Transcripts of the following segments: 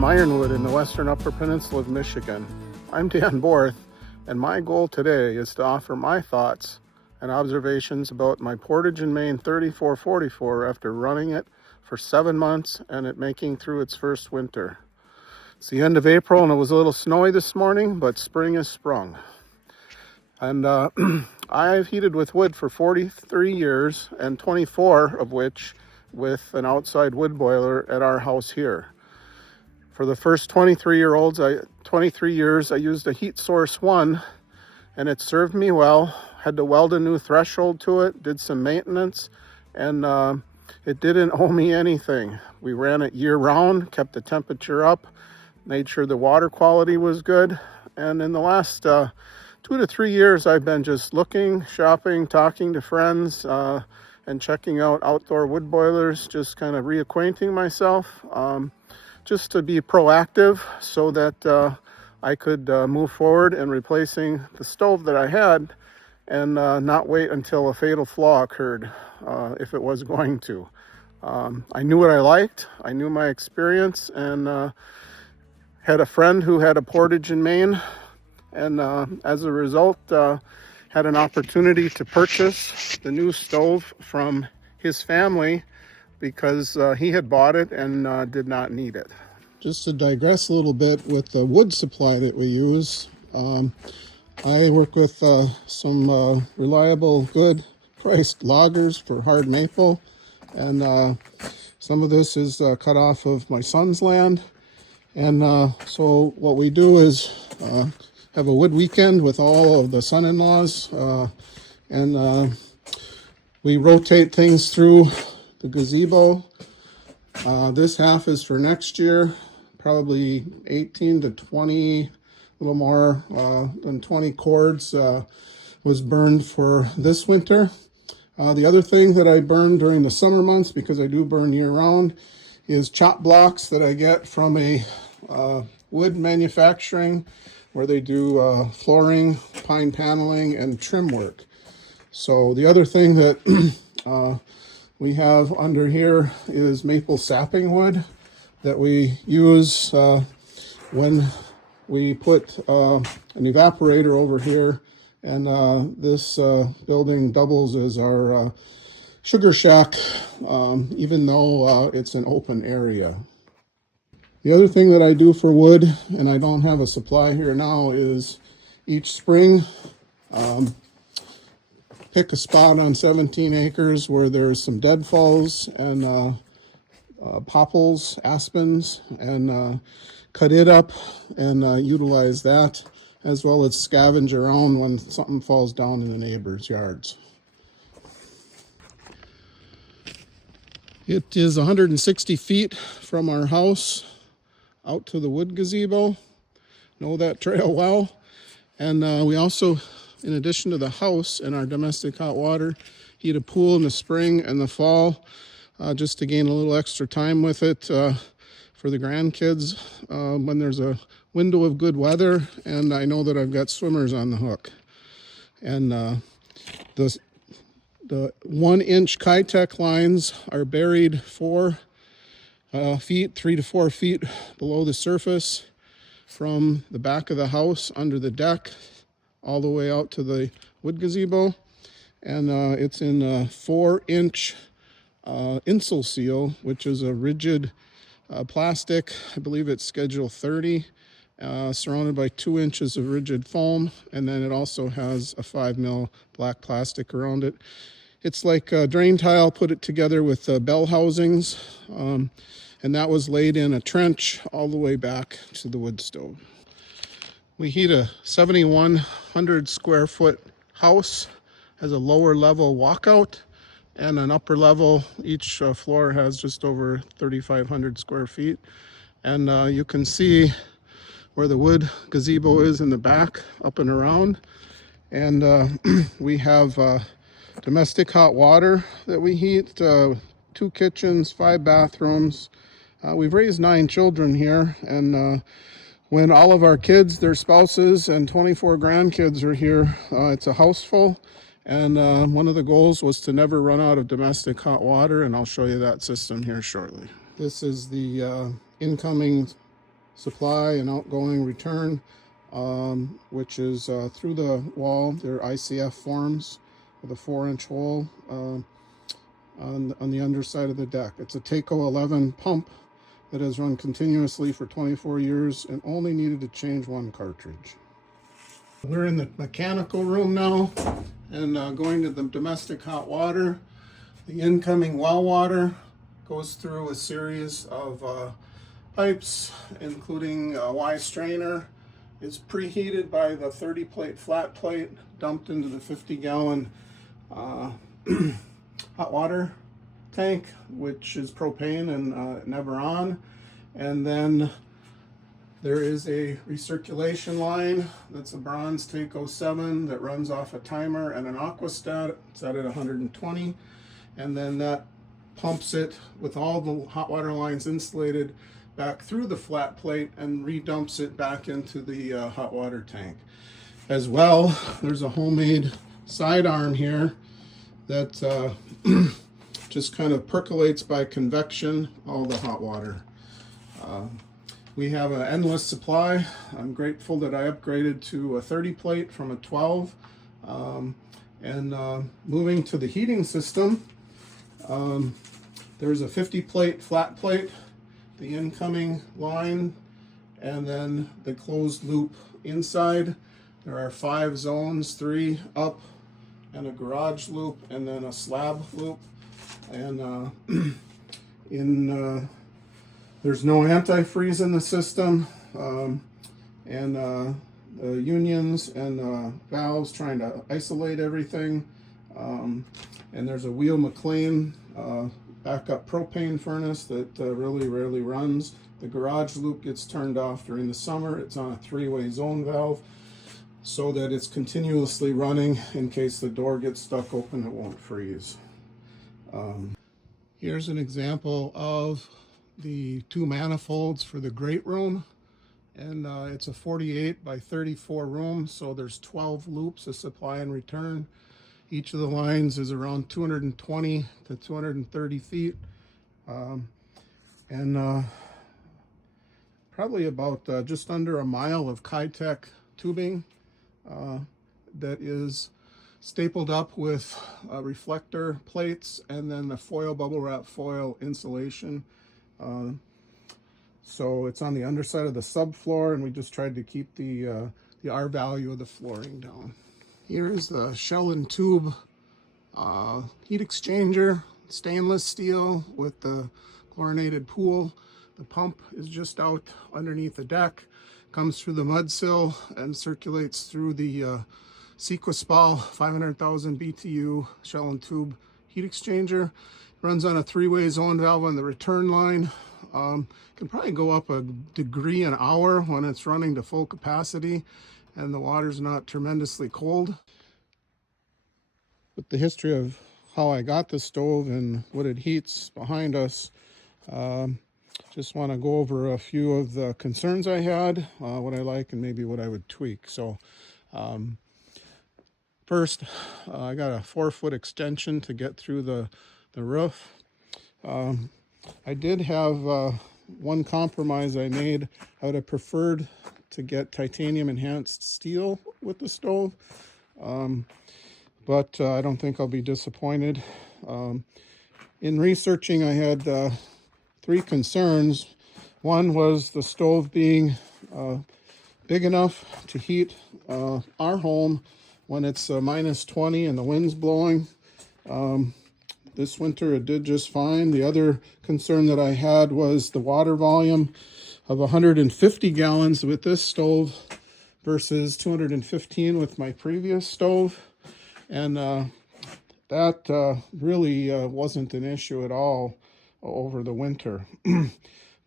from Ironwood in the western Upper Peninsula of Michigan. I'm Dan Borth, and my goal today is to offer my thoughts and observations about my Portage and Main 3444 after running it for 7 months and it making through its first winter. It's the end of April and it was a little snowy this morning, but spring has sprung. And I've heated with wood for 43 years, and 24 of which with an outside wood boiler at our house here. For the first 23 years, I used a Heat Source 1, and it served me well. Had to weld a new threshold to it, did some maintenance, and it didn't owe me anything. We ran it year round, kept the temperature up, made sure the water quality was good, and in the last 2 to 3 years, I've been just looking, shopping, talking to friends, and checking out outdoor wood boilers, just kind of reacquainting myself, just to be proactive so that I could move forward in replacing the stove that I had and not wait until a fatal flaw occurred, if it was going to. I knew what I liked, I knew my experience, and had a friend who had a Portage and Main, and as a result had an opportunity to purchase the new stove from his family because he had bought it and did not need it. Just to digress a little bit with the wood supply that we use, I work with some reliable, good priced loggers for hard maple, and some of this is cut off of my son's land. And so what we do is have a wood weekend with all of the son-in-laws, and we rotate things through the gazebo. This half is for next year, probably 18 to 20, a little more than 20 cords was burned for this winter. The other thing that I burn during the summer months, because I do burn year-round, is chop blocks that I get from a wood manufacturing where they do flooring, pine paneling, and trim work. So the other thing that we have under here is maple sapping wood that we use when we put an evaporator over here, and this building doubles as our sugar shack, even though it's an open area. The other thing that I do for wood, and I don't have a supply here now, is each spring pick a spot on 17 acres where there's some deadfalls and popples, aspens, and cut it up and utilize that, as well as scavenge around when something falls down in the neighbors' yards. It is 160 feet from our house out to the wood gazebo. Know that trail well. And we also, in addition to the house and our domestic hot water, heat a pool in the spring and the fall, just to gain a little extra time with it for the grandkids when there's a window of good weather, and I know that I've got swimmers on the hook. And the 1-inch Kitech lines are buried 3 to 4 feet below the surface from the back of the house under the deck all the way out to the wood gazebo. And it's in a 4-inch insul seal, which is a rigid plastic. I believe it's schedule 30, surrounded by 2 inches of rigid foam. And then it also has a 5 mil black plastic around it. It's like a drain tile, put it together with bell housings, and that was laid in a trench all the way back to the wood stove. We heat a 7,100 square foot house, has a lower level walkout and an upper level. Each floor has just over 3,500 square feet. And you can see where the wood gazebo is in the back, up and around. And we have domestic hot water that we heat, 2 kitchens, 5 bathrooms. We've raised 9 children here, and when all of our kids, their spouses, and 24 grandkids are here, it's a house full. And one of the goals was to never run out of domestic hot water, and I'll show you that system here shortly. This is the incoming supply and outgoing return, which is through the wall. They're ICF forms with a 4-inch hole on the underside of the deck. It's a Taco 11 pump that has run continuously for 24 years and only needed to change one cartridge. We're in the mechanical room now and going to the domestic hot water. The incoming well water goes through a series of pipes, including a Y strainer. It's preheated by the 30 plate flat plate, dumped into the 50-gallon hot water tank, which is propane and never on. And then there is a recirculation line that's a bronze Taco 7 that runs off a timer and an aquastat set at 120. And then that pumps it with all the hot water lines insulated back through the flat plate and redumps it back into the hot water tank. As well, there's a homemade side arm here that just kind of percolates by convection all the hot water. We have an endless supply. I'm grateful that I upgraded to a 30 plate from a 12. Moving to the heating system, there's a 50 plate flat plate, the incoming line, and then the closed loop inside. There are 5 zones, 3 up and a garage loop, and then a slab loop. And there's no antifreeze in the system, the unions and valves trying to isolate everything. And there's a Wheel McLean backup propane furnace that really rarely runs. The garage loop gets turned off during the summer. It's on a 3-way zone valve so that it's continuously running. In case the door gets stuck open, it won't freeze. Here's an example of the 2 manifolds for the grate room, and it's a 48 by 34 room, so there's 12 loops of supply and return. Each of the lines is around 220 to 230 feet, probably about just under a mile of Kitech tubing that is stapled up with reflector plates and then the foil, bubble wrap foil insulation. So it's on the underside of the subfloor, and we just tried to keep the R value of the flooring down. Here's the shell and tube heat exchanger, stainless steel with the chlorinated pool. The pump is just out underneath the deck, comes through the mud sill and circulates through the Sequaspal 500,000 BTU shell and tube heat exchanger. Runs on a 3-way zone valve on the return line. Can probably go up a degree an hour when it's running to full capacity and the water's not tremendously cold. With the history of how I got the stove and what it heats behind us, just want to go over a few of the concerns I had, what I like and maybe what I would tweak. So first, I got a 4-foot extension to get through the roof. I did have one compromise I made. I would have preferred to get titanium enhanced steel with the stove, but I don't think I'll be disappointed. In researching, I had 3 concerns. One was the stove being big enough to heat our home when it's minus 20 and the wind's blowing. This winter it did just fine. The other concern that I had was the water volume of 150 gallons with this stove versus 215 with my previous stove. And that really wasn't an issue at all over the winter.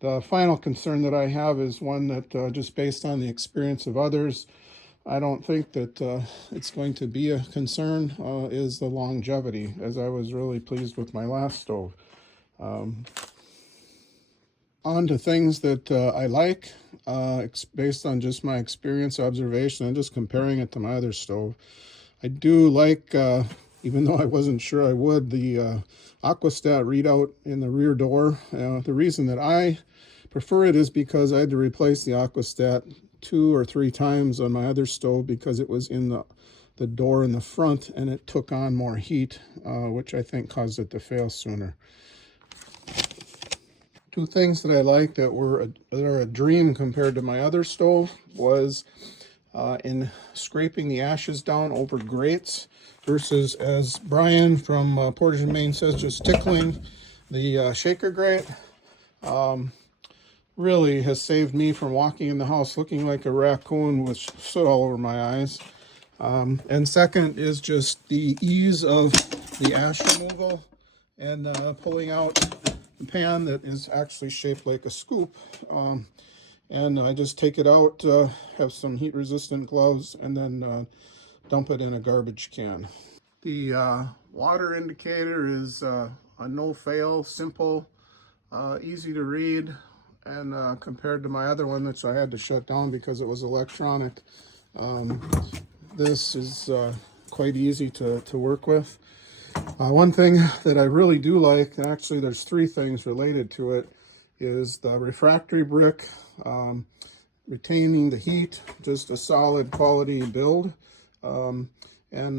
The final concern that I have is one that just based on the experience of others, I don't think that it's going to be a concern, is the longevity, as I was really pleased with my last stove. On to things that I like, based on just my experience, observation, and just comparing it to my other stove. I do like, even though I wasn't sure I would, the aquastat readout in the rear door. The reason that I prefer it is because I had to replace the aquastat 2 or 3 times on my other stove because it was in the door in the front and it took on more heat, which I think caused it to fail sooner. Two things that I liked that are a dream compared to my other stove was in scraping the ashes down over grates versus, as Brian from Portage and Main says, just tickling the shaker grate. Really has saved me from walking in the house looking like a raccoon with soot all over my eyes. And second is just the ease of the ash removal and pulling out the pan that is actually shaped like a scoop. And I just take it out, have some heat resistant gloves, and then dump it in a garbage can. The water indicator is a no-fail, simple, easy to read, and compared to my other one, which I had to shut down because it was electronic, this is quite easy to work with. One thing that I really do like, and actually there's 3 things related to it, is the refractory brick, retaining the heat, just a solid quality build. And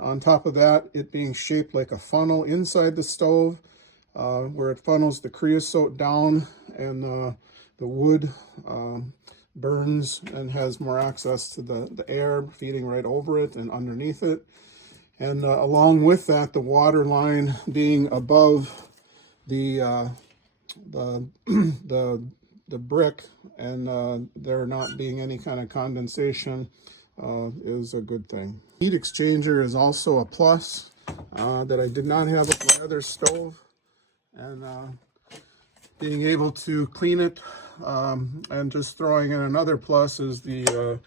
on top of that, it being shaped like a funnel inside the stove, where it funnels the creosote down and the wood burns and has more access to the air feeding right over it and underneath it. And along with that, the water line being above the brick and there not being any kind of condensation is a good thing. Heat exchanger is also a plus that I did not have with my other stove, and being able to clean it and just throwing in another plus is the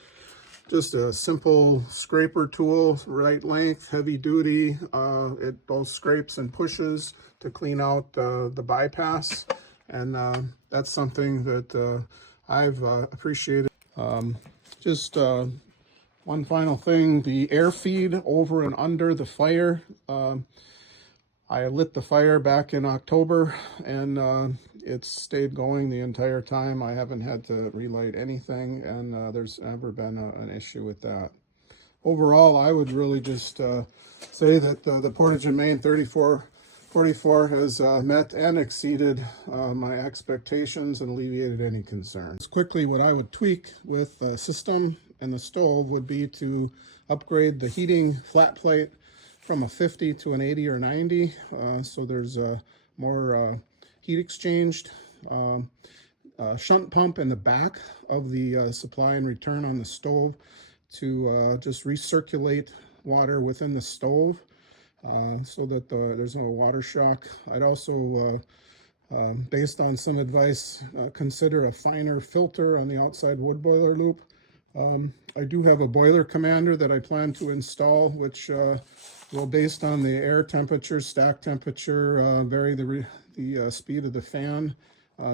just a simple scraper tool, right length, heavy duty. It both scrapes and pushes to clean out the bypass, and that's something that I've appreciated. Just one final thing, the air feed over and under the fire. I lit the fire back in October, and it's stayed going the entire time. I haven't had to relight anything, and there's never been an issue with that. Overall, I would really just say that the Portage and Main 3444 has met and exceeded my expectations and alleviated any concerns. Quickly, what I would tweak with the system and the stove would be to upgrade the heating flat plate from a 50 to an 80 or 90, so there's more heat exchanged. Shunt pump in the back of the supply and return on the stove to just recirculate water within the stove so that there's no water shock. I'd also, based on some advice, consider a finer filter on the outside wood boiler loop. I do have a boiler commander that I plan to install, which will, based on the air temperature, stack temperature, vary the speed of the fan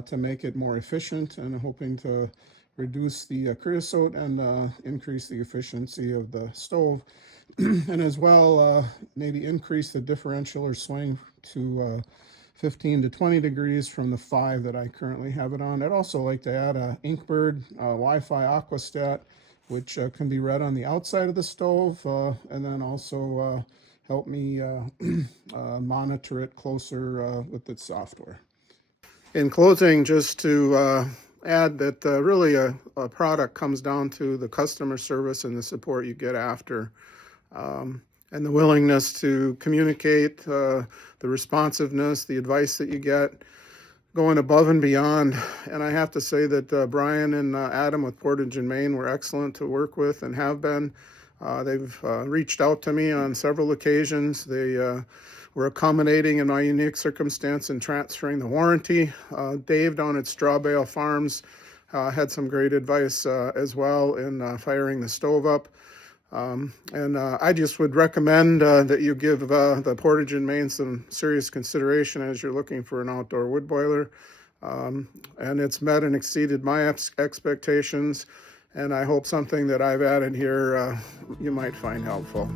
to make it more efficient, and I'm hoping to reduce the creosote and increase the efficiency of the stove, and as well maybe increase the differential or swing to 15 to 20 degrees from the 5 that I currently have it on. I'd also like to add a Inkbird Wi-Fi aquastat, which can be read on the outside of the stove, and then also help me monitor it closer with its software. In closing, just to add that really a product comes down to the customer service and the support you get after, and the willingness to communicate, the responsiveness, the advice that you get, going above and beyond. And I have to say that Brian and Adam with Portage and Main were excellent to work with and have been. They've reached out to me on several occasions. They were accommodating in my unique circumstance in transferring the warranty. Dave down at Straw Bale Farms had some great advice as well in firing the stove up. And I just would recommend that you give the Portage and Main some serious consideration as you're looking for an outdoor wood boiler. And it's met and exceeded my expectations, and I hope something that I've added here you might find helpful.